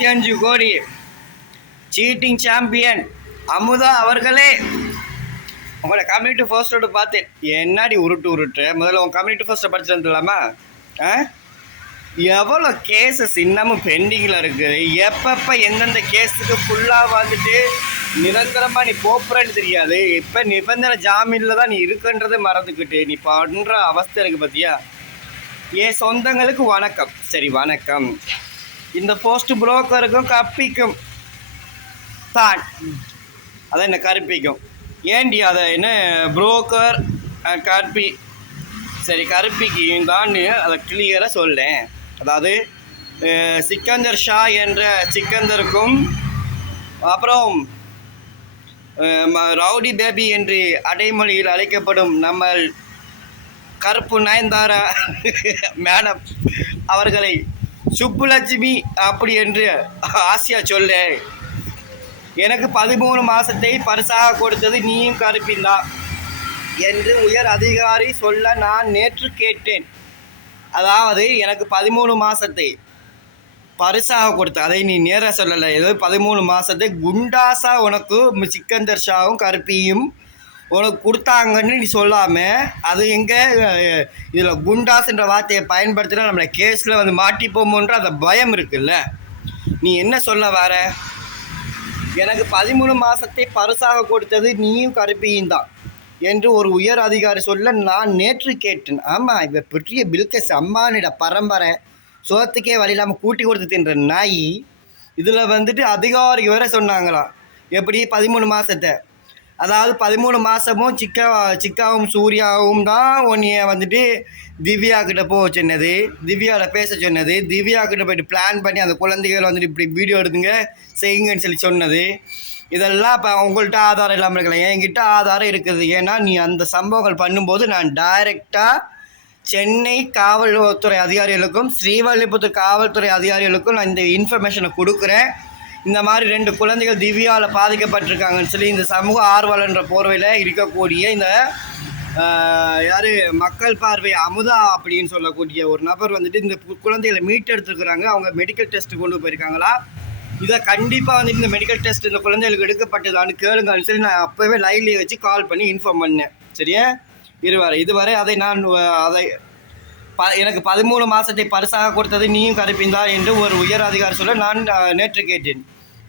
25 கோடி seating champion Amudha அவர்களே, உங்களோட கம்யூனிட்டி போஸ்டோட பார்த்தேன். என்னடி உருட்டு முதல்ல உங்கள் கம்யூனிட்டி போஸ்ட்டை படிச்சுட்டு வந்துடலாமா? எவ்வளோ கேஸஸ் இன்னமும் பெண்டிங்கில் இருக்குது. எப்பப்போ எந்தெந்த கேஸுக்கு ஃபுல்லாக வந்துட்டு நிரந்தரமாக நீ போப்புறன்னு தெரியாது. இப்போ நிபந்தனை ஜாமீனில் தான் நீ இருக்குன்றதை மறந்துக்கிட்டு நீ பண்ணுற அவஸ்தை இருக்குது பார்த்தியா? என் சொந்தங்களுக்கு வணக்கம். சரி, வணக்கம். இந்த போஸ்ட் புரோக்கருக்கும் கப்பிக்கும் தான், அதை என்ன கருப்பிக்கும். ஏண்டி அதை என்ன புரோக்கர் கருப்பி, சரி கருப்பிக்கும் தான் அதை கிளியராக சொல்லேன். அதாவது சிக்கந்தர் ஷா என்ற சிக்கந்தருக்கும் அப்புறம் ரவுடி பேபி என்று அடைமொழியில் அழைக்கப்படும் நம்ம கருப்பு நயன்தாரா மேடம் அவர்களை சுப்புலட்சுமி அப்படி என்று ஆசையா சொல்ல, எனக்கு 13 மாதத்தை பரிசாக கொடுத்தது நீயும் கருப்பின்தான் என்று உயர் அதிகாரி சொல்ல நான் நேற்று கேட்டேன். அதாவது எனக்கு 13 மாதத்தை பரிசாக கொடுத்த, அதை நீ நேராக சொல்லலை. ஏதோ 13 மாதத்தை குண்டாசா உனக்கு சிக்கந்தர் ஷாவும் கருப்பியும் உனக்கு கொடுத்தாங்கன்னு நீ சொல்லாமல், அது எங்கே இதில் குண்டாஸ்ன்ற வார்த்தையை பயன்படுத்தினா நம்மளை கேஸில் வந்து மாட்டிப்போமோன்ற அந்த பயம் இருக்குல்ல. நீ என்ன சொல்ல வர? எனக்கு 13 மாதத்தை பரிசாக கொடுத்தது நீயும் கருப்பியும் தான் என்று ஒரு உயர் அதிகாரி சொல்ல நான் நேற்று கேட்டேன். ஆமாம், இப்போ பெரிய பில்கஸ் அம்மானிட பரம்பரை சோத்துக்கே வழி இல்லாமல் கூட்டி கொடுத்து தின்ற நாய் இதில் வந்துட்டு அதிகாரிக்கு வேற சொன்னாங்களாம். எப்படி 13 மாதத்தை, அதாவது 13 மாதமும் சிக்காவும் சூர்யாவும் தான் உன்னைய வந்துட்டு திவ்யா கிட்ட போக சொன்னது, திவ்யாவில் பேச சொன்னது, திவ்யா கிட்ட போய்ட்டு பிளான் பண்ணி அந்த குழந்தைகள் வந்துட்டு இப்படி வீடியோ எடுத்துங்க செய்யுங்கன்னு சொல்லி சொன்னது. இதெல்லாம் இப்போ உங்கள்கிட்ட ஆதாரம் இல்லாமல் இருக்கலாம். என்கிட்ட ஆதாரம் இருக்குது. ஏன்னா நீ அந்த சம்பவங்கள் பண்ணும்போது நான் டைரெக்டாக சென்னை காவல்துறை அதிகாரிகளுக்கும் ஸ்ரீவல்லிபுத்தூர் காவல்துறை அதிகாரிகளுக்கும் நான் இந்த இன்ஃபர்மேஷனை கொடுக்குறேன். இந்த மாதிரி 2 குழந்தைகள் திவ்யாவில் பாதிக்கப்பட்டிருக்காங்கன்னு சொல்லி இந்த சமூக ஆர்வலன்ற போர்வையில் இருக்கக்கூடிய இந்த யார் மக்கள் பார்வை அமுதா அப்படின்னு சொல்லக்கூடிய ஒரு நபர் வந்துட்டு இந்த குழந்தைகளை மீட்டெடுத்துருக்குறாங்க. அவங்க மெடிக்கல் டெஸ்ட்டு கொண்டு போயிருக்காங்களா? இதை கண்டிப்பாக வந்து இந்த மெடிக்கல் டெஸ்ட் இந்த குழந்தைகளுக்கு எடுக்கப்பட்டதான்னு கேளுங்கன்னு சொல்லி நான் அப்போவே லைவ்லேயே வச்சு கால் பண்ணி இன்ஃபார்ம் பண்ணேன். சரியா? இதுவரை அதை நான் எனக்கு 13 மாதத்தை பரிசாக கொடுத்தது நீயும் கருப்பிந்தா என்று ஒரு உயர் அதிகாரி சொல்ல நான் நேற்று கேட்டேன்.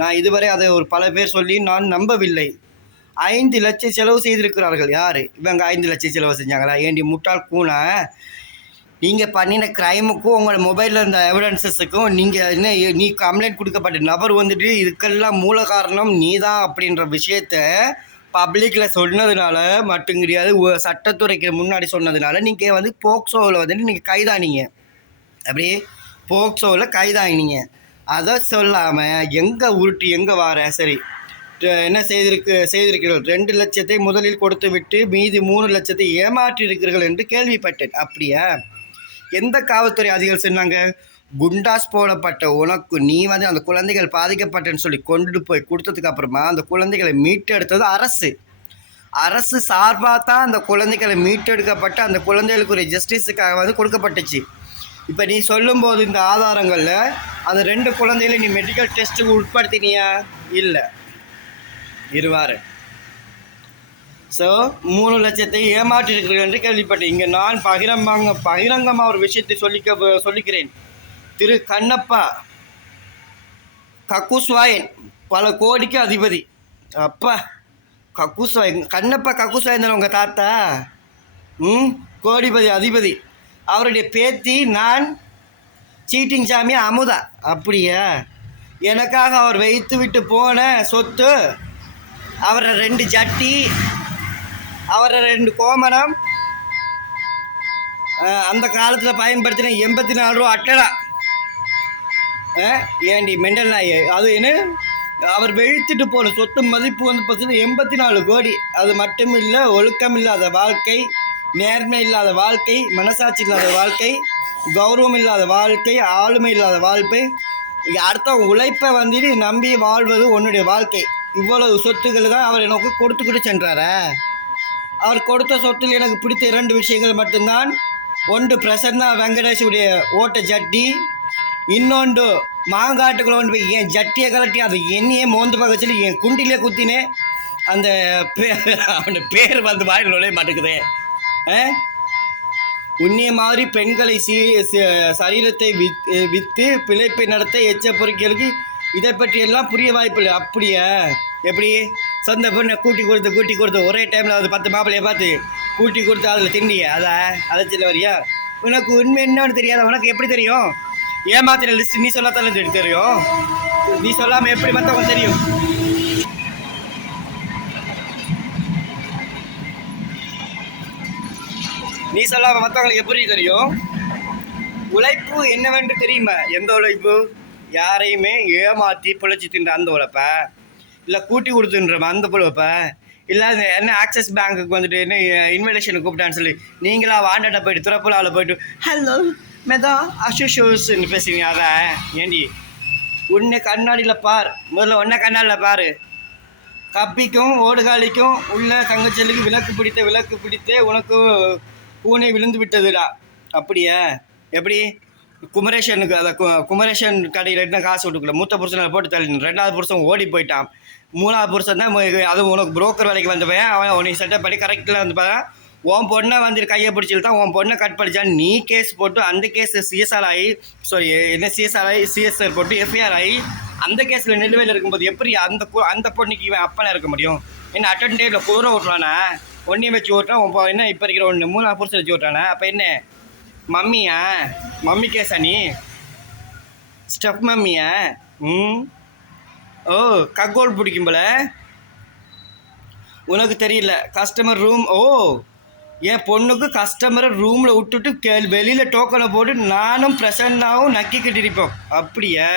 நான் இதுவரை அதை பல பேர் சொல்லி நான் நம்பவில்லை. 5 லட்சம் செலவு செய்திருக்கிறார்கள். யார் இவங்க? 5 லட்சம் செலவு செஞ்சாங்களா? ஏண்டி முட்டாள் கூனா, நீங்கள் பண்ணின க்ரைமுக்கும் உங்களோட மொபைலில் இருந்த எவிடன்சஸுக்கும் நீங்கள் என்ன நீ கம்ப்ளைண்ட் கொடுக்கப்பட்ட நபர் வந்துட்டு இதுக்கெல்லாம் மூல காரணம் நீ தான் அப்படின்ற விஷயத்த பப்ளிக்கில் சொன்னதுனால மட்டும் கிடையாது, சட்டத்துறைக்கு முன்னாடி சொன்னதுனால நீங்கள் வந்து போக்சோவில் வந்துட்டு நீங்கள் கைதானீங்க. அப்படியே போக்சோவில் கைதாகினீங்க. அதை சொல்லாமல் எங்கே உருட்டி எங்கே வார? சரி, என்ன செய்திருக்கிறீர்கள்? 2 லட்சத்தை முதலில் கொடுத்து விட்டு மீதி 3 லட்சத்தை ஏமாற்றி இருக்கிறீர்கள் என்று கேள்விப்பட்டேன். அப்படியா? எந்த காவல்துறை அதிகாரி சொன்னாங்க? குண்டாஸ் போடப்பட்ட உனக்கு நீ வந்து அந்த குழந்தைகள் பாதிக்கப்பட்டேன்னு சொல்லி கொண்டுட்டு போய் கொடுத்ததுக்கு அப்புறமா அந்த குழந்தைகளை மீட்டெடுத்தது அரசு சார்பாக தான் அந்த குழந்தைகளை மீட்டெடுக்கப்பட்டு அந்த குழந்தைகளுக்கு ஒரு ஜஸ்டிஸுக்காக வந்து கொடுக்கப்பட்டுச்சு. இப்போ நீ சொல்லும்போது இந்த ஆதாரங்களில் அந்த 2 குழந்தைகளை நீ மெடிக்கல் டெஸ்ட்டுக்கு உட்படுத்தினியா? இல்லை. இருவாரு. ஸோ 3 லட்சத்தை ஏமாற்றிருக்கிறீர்கள் என்று கேள்விப்பட்டேன். இங்கே நான் பகிரங்கமாக ஒரு விஷயத்தை சொல்லிக்கிறேன். திரு கண்ணப்பா கக்கூஸ்வாயன் பல கோடிக்கு அதிபதி. அப்பா கக்கூஸ்வாயன், கண்ணப்பா கக்கூஸ்வாயன் தானே உங்கள் தாத்தா? கோடிபதி அதிபதி. அவருடைய பேத்தி நான் சீட்டிங் சாமி அமுதா. அப்படியா? எனக்காக அவர் வைத்து விட்டு போன சொத்து, அவரை 2 ஜட்டி, அவரை 2 கோமணம், அந்த காலத்தில் பயன்படுத்தின 84 ரூபா அட்டடா. ஏண்டி மெண்டல் நாய், அது என்ன அவர் வெழுத்துட்டு போன சொத்து மதிப்பு வந்து பார்த்தீங்கன்னா 84 கோடி. அது மட்டும் இல்லை, ஒழுக்கம் இல்லாத வாழ்க்கை, நேர்மை இல்லாத வாழ்க்கை, மனசாட்சி இல்லாத வாழ்க்கை, கௌரவம் இல்லாத வாழ்க்கை, ஆளுமை இல்லாத வாழ்க்கை, அடுத்த உழைப்பை வந்துட்டு நம்பி வாழ்வது உன்னுடைய வாழ்க்கை. இவ்வளவு சொத்துக்கள் தான் அவர் எனக்கு கொடுத்துக்கிட்டு சென்றாரா? அவர் கொடுத்த சொத்தில் எனக்கு பிடித்த 2 விஷயங்கள் மட்டும்தான். ஒன்று பிரசன்னா வெங்கடேஷுடைய ஓட்ட ஜட்டி, இன்னொன்று மாங்காட்டுக்குள்ள கொண்டு போய் என் ஜட்டியை கலட்டி அதை எண்ணியே மோந்து பார்க்க சொல்லி என் குண்டிலே குத்தினேன். அந்த அவனோட பேர் வந்து வாயில் நுழைய மாட்டேங்குதே. உன்னிய மாதிரி பெண்களை சரீரத்தை விற்று பிழைப்பை நடத்த எச்ச பொறுக்கிகளுக்கு இதை பற்றி எல்லாம் புரிய வாய்ப்பு இல்லை. அப்படியா? எப்படி சொந்த பொண்ணை கூட்டி கொடுத்து ஒரே டைமில் அது 10 மாப்பிள்ளையை பார்த்து கூட்டி கொடுத்து அதில் திண்டிய அதை சொல்ல வரியா? உனக்கு உண்மை என்னன்னு தெரியாத உனக்கு எப்படி தெரியும்? ஏமாத்திர லிஸ்ட் நீ சொல்லாத்தாலும் தெரியும். நீ சொல்லாமல் எப்படி மற்றவங்க தெரியும்? நீ சொல்லாம மற்றவங்களுக்கு எப்படி தெரியும்? உழைப்பு என்னவென்று தெரியுமா? எந்த உழைப்பு? யாரையுமே ஏமாற்றி பிழைச்சி தின்ற அந்த உழைப்ப, இல்லை கூட்டி கொடுத்துன்றமா அந்த உழைப்ப, இல்லை என்ன ஆக்சிஸ் பேங்க்குக்கு வந்துட்டு என்ன இன்விடேஷனுக்கு கூப்பிட்டான்னு சொல்லி நீங்களா வாண்டாட்ட போயிட்டு துறப்புலாவில் போயிட்டு ஹலோ மெதா அஷோஷோஸ்ன்னு பேசுறீங்க. அதை ஏண்டி உன்னை கண்ணாடியில் பார், முதல்ல உன்னை கண்ணாடியில் பாரு. கப்பிக்கும் ஓடுகாலிக்கும் உள்ள தங்கச்சலுக்கு விளக்கு பிடித்தே உனக்கு பூனை விழுந்து விட்டதுடா. அப்படியா? எப்படி? குமரேஷனுக்கு அதை குமரேஷன் கடையில் என்ன காசு விட்டுக்கல, மூத்த புருஷனை போட்டு தள்ளி 2வது புருஷன் ஓடி போயிட்டான். 3வது புருஷன் தான் அது உனக்கு புரோக்கர் வேலைக்கு வந்தவன். அவன் உனக்கு செட்டப் பண்ணி கரெக்டில் வந்து பார்த்தா உன் பொண்ணை வந்து கையை பிடிச்சிட்டு தான் உன் பொண்ணை கட் படித்தான். நீ கேஸ் போட்டு அந்த கேஸ் சிஎஸ்ஆர் ஆகி சிஎஸ்ஆர் போட்டு எஃப்ஐஆர் ஆகி அந்த கேஸில் நிலுவையில் இருக்கும்போது எப்படி அந்த பொண்ணுக்கு இவன் அப்பனை இருக்க முடியும்? என்ன அட்டன்டேட்டில் கூற ஓட்டுறானா? ஒன்றையும் வச்சு ஓட்டுறான். என்ன இப்போ இருக்கிற 3வது புருஷன் வச்சு ஓட்டுறானா? அப்போ என்ன மம்மியா? மம்மி கேஸா நீ? ஸ்டெப் மம்மியா? ஓ கக்கோல் பிடிக்கும் போல உனக்கு தெரியல. கஸ்டமர் ரூம் என் பொண்ணுக்கு கஸ்டமரை ரூமில் விட்டுட்டு வெளியில் டோக்கனை போட்டு நானும் பிரசன்னாவும் நக்கிக்கிட்டு இருப்போம். அப்படியா?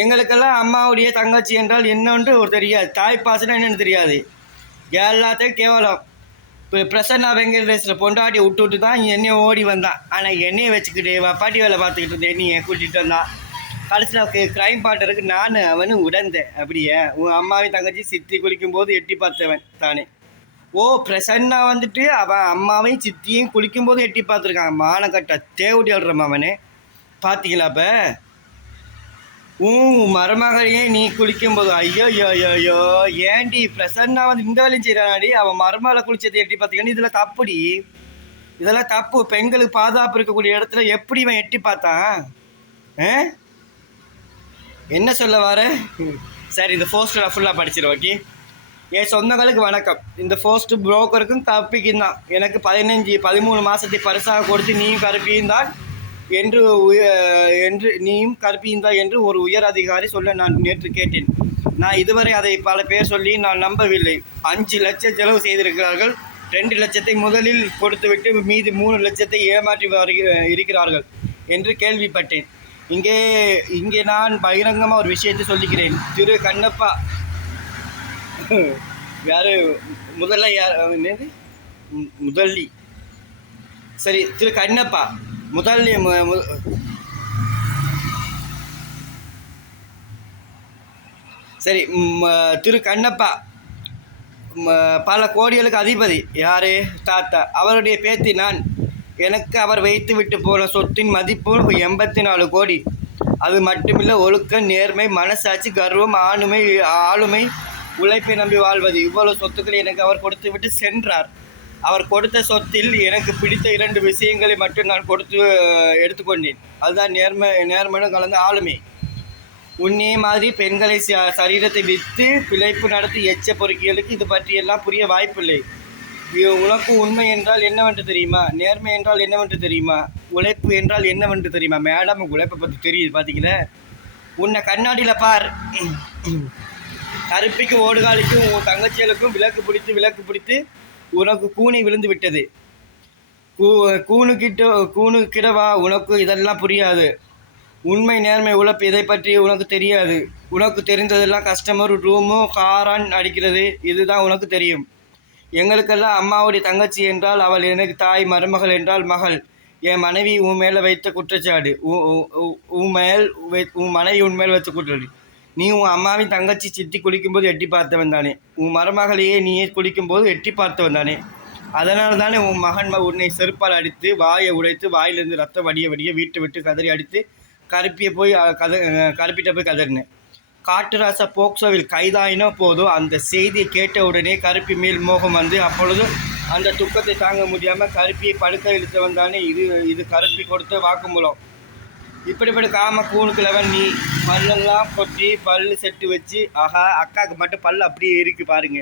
எங்களுக்கெல்லாம் அம்மாவுடைய தங்கச்சி என்றால் என்னன்ட்டு ஒரு தெரியாது, தாய்ப்பாசனா என்னென்னு தெரியாது. எல்லாத்தையும் கேவலம். இப்போ பிரசன்னா வெங்கடேஷில் பொண்டாட்டி விட்டு தான் என்னையை ஓடி வந்தான். ஆனால் என்னையை வச்சுக்கிட்டு பாட்டி வேலை பார்த்துக்கிட்டு இருந்தேன், என்னையை கூட்டிகிட்டு வந்தான். கடைசியில் க்ரைம் பார்ட்டருக்கு நான் அவனு உடந்தேன். அப்படியே உன் அம்மாவையும் தங்கச்சி சித்தி குளிக்கும்போது எட்டி பார்த்தவன் தானே. பிரசன்னா வந்துட்டு அவன் அம்மாவையும் சித்தியும் குளிக்கும்போது எட்டி பார்த்துருக்கான். மானக்கட்ட தேவடி ஆடுறமா அவனே. பார்த்தீங்களா? அப்போ மருமகளையே நீ குளிக்கும்போது ஐயோ ஐயோ ஏண்டி பிரசன்னா வந்து இந்த வேலையும் செய்யறாடி? அவன் மருமகளை குளிச்சதை எட்டி பார்த்தீங்கன்னா இதில் தப்புடி, இதெல்லாம் தப்பு. பெண்களுக்கு பாதுகாப்பு இருக்கக்கூடிய இடத்துல எப்படி இவன் எட்டி பார்த்தான்? என்ன சொல்ல வர? சரி, இந்த போஸ்டரை ஃபுல்லாக படிச்சிடும். ஓகே, என் சொந்தங்களுக்கு வணக்கம். இந்த போஸ்ட் புரோக்கருக்கும் கற்பிக்கும் தான். எனக்கு 13 மாதத்தை பரிசாக கொடுத்து நீயும் கற்பியுந்தான் என்று நீயும் கற்பியுந்தா என்று ஒரு உயர் அதிகாரி சொல்ல நான் நேற்று கேட்டேன். நான் இதுவரை அதை பல பேர் சொல்லி நான் நம்பவில்லை. 5 லட்சம் செலவு செய்திருக்கிறார்கள். 2 லட்சத்தை முதலில் கொடுத்துவிட்டு மீதி 3 லட்சத்தை ஏமாற்றி இருக்கிறார்கள் என்று கேள்விப்பட்டேன். இங்கே நான் பகிரங்கமாக ஒரு விஷயத்தை சொல்லிக்கிறேன். திரு கண்ணப்பா யாரு முதல்ல முதல்லி சரி, திரு கண்ணப்பா முதல்லி சரி, திரு கண்ணப்பா பல கோடிகளுக்கு அதிபதி. யாரு? தாத்தா. அவருடைய பேத்தி நான். எனக்கு அவர் வைத்து விட்டு போன சொத்தின் மதிப்பு 84 கோடி. அது மட்டுமில்லை, ஒழுக்கம், நேர்மை, மனசாட்சி, கர்வம், ஆளுமை, உழைப்பை நம்பி வாழ்வது. இவ்வளவு சொத்துக்களை எனக்கு அவர் கொடுத்து விட்டு சென்றார். அவர் கொடுத்த சொத்தில் எனக்கு பிடித்த 2 விஷயங்களை மட்டும் நான் எடுத்துக்கொண்டேன். அதுதான் நேர்மையும் கலந்த ஆளுமை. உன்னே மாதிரி பெண்களை சரீரத்தை விற்று பிழைப்பு நடத்தி எச்ச பொறுக்கிகளுக்கு இது பற்றியெல்லாம் புரிய வாய்ப்பில்லை. உனக்கு உண்மை என்றால் என்னவென்று தெரியுமா? நேர்மை என்றால் என்னவென்று தெரியுமா? உழைப்பு என்றால் என்னவென்று தெரியுமா? மேடம், உழைப்பை பற்றி தெரியுது. பார்த்தீங்களா? உன்னை கண்ணாடியில் பார். கருப்பிக்கும் ஓடுகாலிக்கும் உன் தங்கச்சிகளுக்கும் விளக்கு பிடித்து உனக்கு கூனி விழுந்து விட்டது. கூணுக்கிடவா? உனக்கு இதெல்லாம் புரியாது. உண்மை, நேர்மை, உழைப்பு இதை பற்றி உனக்கு தெரியாது. உனக்கு தெரிந்ததெல்லாம் கஸ்டமர் ரூமு காரான் அடிக்கிறது, இதுதான் உனக்கு தெரியும். எங்களுக்கெல்லாம் அம்மாவுடைய தங்கச்சி என்றால் அவள் எனக்கு தாய், மருமகள் என்றால் மகள். என் மனைவி உன் மேலே வைத்த குற்றச்சாட்டு, உன் மனைவி உன் மேல் வைத்த குற்றச்சாட்டு. நீ உன் அம்மாவின் தங்கச்சி சித்தி குளிக்கும்போது எட்டி பார்த்தவன் தானே. உன் மருமகளையே நீயே குளிக்கும்போது எட்டி பார்த்தவன் தானே. அதனால தானே உன் மகன் உன்னை செருப்பால் அடித்து வாயை உடைத்து வாயிலிருந்து ரத்தம் வடிய வீட்டை விட்டு கதறி அடித்து கருப்பியை போய் கருப்பிட்ட போய் கதறினேன். காட்டுராசா போக்சோவில் கைதாயினோ போதும் அந்த செய்தியை கேட்ட உடனே கருப்பி மேல் மோகம் வந்து அப்பொழுது அந்த துக்கத்தை தாங்க முடியாமல் கருப்பியை படுக்க இழுத்து வந்தானே. இது கருப்பி கொடுத்த வாக்குமூலம். இப்படிப்பட்ட காம கூணுக்குள்ளவன் நீ. பல்லெல்லாம் கொட்டி பல்லு செட்டு வச்சு, ஆஹா அக்காவுக்கு மட்டும் பல் அப்படியே இருக்குது பாருங்க.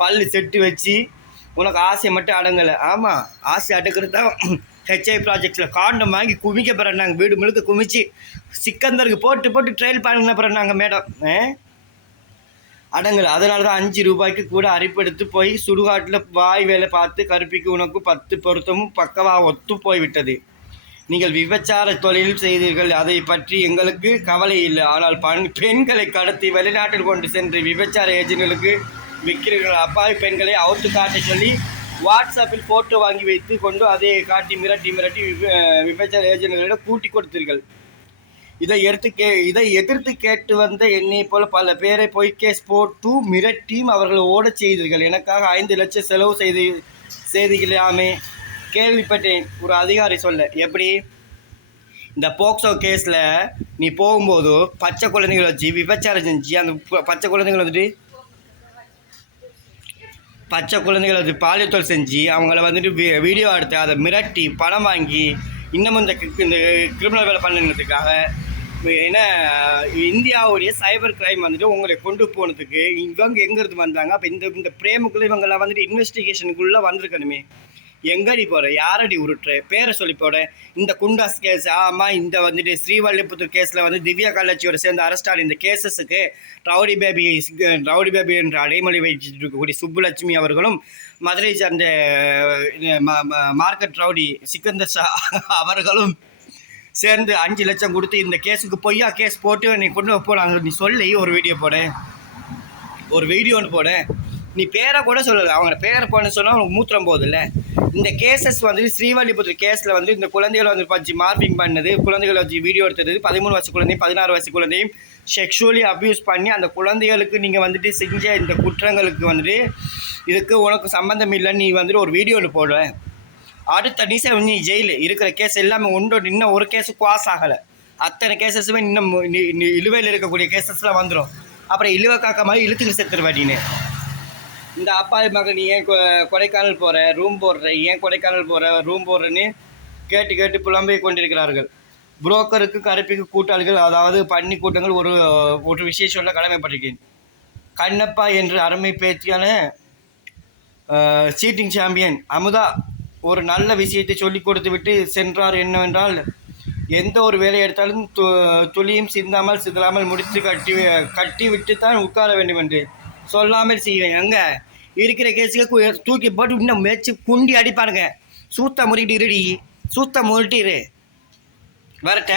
பல்லு செட்டு வச்சு உனக்கு ஆசையை மட்டும் அடங்கலை. ஆமாம், ஆசை அடக்கிறது தான் ஹெச்ஐ ப்ராஜெக்ட்ஸில் காண்டம் வாங்கி குமிக்க பிறந்தாங்க. வீடு முழுக்க குமிச்சு சிக்கந்தருக்கு போட்டு ட்ரையல் பண்ணுங்க பிறந்தாங்க மேடம். அடங்கலை. அதனால தான் 5 ரூபாய்க்கு கூட அரிப்படுத்து போய் சுடுகாட்டில் வாய் வேலை பார்த்து கருப்பிக்கு உனக்கு 10 பொருத்தமும் பக்கவாக ஒத்து போய்விட்டது. நீங்கள் விபச்சார தொழில் செய்தீர்கள், அதை பற்றி எங்களுக்கு கவலை இல்லை. ஆனால் பெண்களை கடத்தி வெளிநாட்டில் கொண்டு சென்று விபச்சார ஏஜென்ட்களுக்கு விற்கிறீர்கள். அப்பாவி பெண்களை அவுத்து காட்ட சொல்லி வாட்ஸ்அப்பில் ஃபோட்டோ வாங்கி வைத்து கொண்டு அதை காட்டி மிரட்டி விபச்சார ஏஜென்ட்களிடம் கூட்டி கொடுத்தீர்கள். இதை எதிர்த்து கேட்டு வந்த என்னை போல பல பேரை பொய் கேஸ் போட்டு மிரட்டியும் அவர்களை ஓடச் செய்தீர்கள். எனக்காக 5 லட்சம் செலவு செய்தீர்களாமே. கேள்விப்பட்டேன் ஒரு அதிகாரி சொல்ல. எப்படி? இந்த போக்சோ கேஸில் நீ போகும்போது பச்சை குழந்தைகளை வச்சு விபச்சாரம் செஞ்சு அந்த பச்சை குழந்தைகளை வந்துட்டு பாலியல் செஞ்சு அவங்கள வந்துட்டு வீடியோ எடுத்து அதை மிரட்டி பணம் வாங்கி இன்னமும் இந்த கிரிமினல் வேலை பண்ணுறதுக்காக ஏன்னா இந்தியாவுடைய சைபர் கிரைம் வந்துட்டு உங்களை கொண்டு போனதுக்கு இவங்க எங்கேருந்து வந்தாங்க. அப்போ இந்த பிரேமுக்குள்ளே இவங்கெல்லாம் வந்துட்டு இன்வெஸ்டிகேஷனுக்குள்ளே வந்திருக்கணுமே. எங்கடி போகிற, யாரடி உருட்டுற, பேரை சொல்லி போட. இந்த குண்டாஸ் கேஸ், ஆமாம் இந்த வந்துட்டு ஸ்ரீவல்லிபுத்தூர் கேஸில் வந்து திவ்யா கள்ளச்சியோட சேர்ந்து அரெஸ்ட் ஆன இந்த கேசஸுக்கு ரவுடி பேபி என்ற அடைமொழி வச்சுட்டு இருக்கக்கூடிய சுப்புலட்சுமி அவர்களும் மதுரை சார்ந்த மார்க்கெட் ரவுடி சிக்கந்தர் ஷா அவர்களும் சேர்ந்து 5 லட்சம் கொடுத்து இந்த கேஸுக்கு பொய்யா கேஸ் போட்டு நீ கொண்டு போனாங்க. நீ சொல்லி ஒரு வீடியோ ஒன்று போட. நீ பேரை கூட சொல்லலை. அவங்க பேரை போன சொன்னால் அவங்களுக்கு மூத்திரம் போதில்ல. இந்த கேசஸ் வந்து ஸ்ரீவல்லிபுத்தூர் கேஸில் வந்து இந்த குழந்தைகளை வந்து வச்சு மார்பிங் பண்ணது, குழந்தைகளை வச்சு வீடியோ எடுத்தது, 13 வயசு குழந்தையும் 16 வயசு குழந்தையும் செக்ஷுவலி அப்யூஸ் பண்ணி அந்த குழந்தைகளுக்கு நீங்கள் வந்துட்டு செஞ்ச இந்த குற்றங்களுக்கு வந்துட்டு இதுக்கு உனக்கு சம்மந்தம் இல்லைன்னு நீ வந்துட்டு ஒரு வீடியோ ஒன்று போடுற. அடுத்த நிமிஷம் நீ ஜெயிலு. இருக்கிற கேஸ் எல்லாமே இன்னும் ஒரு கேஸு பாஸ் ஆகலை. அத்தனை கேசஸுமே இன்னும் இழுவையில் இருக்கக்கூடிய கேசஸ்லாம் வந்துடும். அப்புறம் இழுவை காக்க மாதிரி இழுத்துக்கு செத்துருவாடின்னு. இந்த அப்பாவி மகன் நீ ஏன் கொடைக்கானல் போகிற ரூம் போடுற, ஏன் கொடைக்கானல் போகிற ரூம் போடுறன்னு கேட்டு புலம்பை கொண்டிருக்கிறார்கள். புரோக்கருக்கு கருப்பிக்கு கூட்டாளிகள், அதாவது பண்ணி கூட்டங்கள் ஒரு விஷயம் சொல்ல கடமைப்பட்டிருக்கேன். கண்ணப்பா என்று அருமை பேச்சியான சீட்டிங் சாம்பியன் அமுதா ஒரு நல்ல விஷயத்தை சொல்லி கொடுத்து விட்டு சென்றார். என்னவென்றால், எந்த ஒரு வேலையை எடுத்தாலும் துளியும் சிந்தாமல் முடித்து கட்டி விட்டு தான் உட்கார வேண்டும் என்று சொல்லாமல் செய்வேன். எங்கே இருக்கிற கேஸுக்கு தூக்கி போட்டு இன்னும் மேய்ச்சி குண்டி அடிப்பானுங்க. சூத்த முறிட்டு இருடி, சூத்த முறிட்டிரு வரட்ட.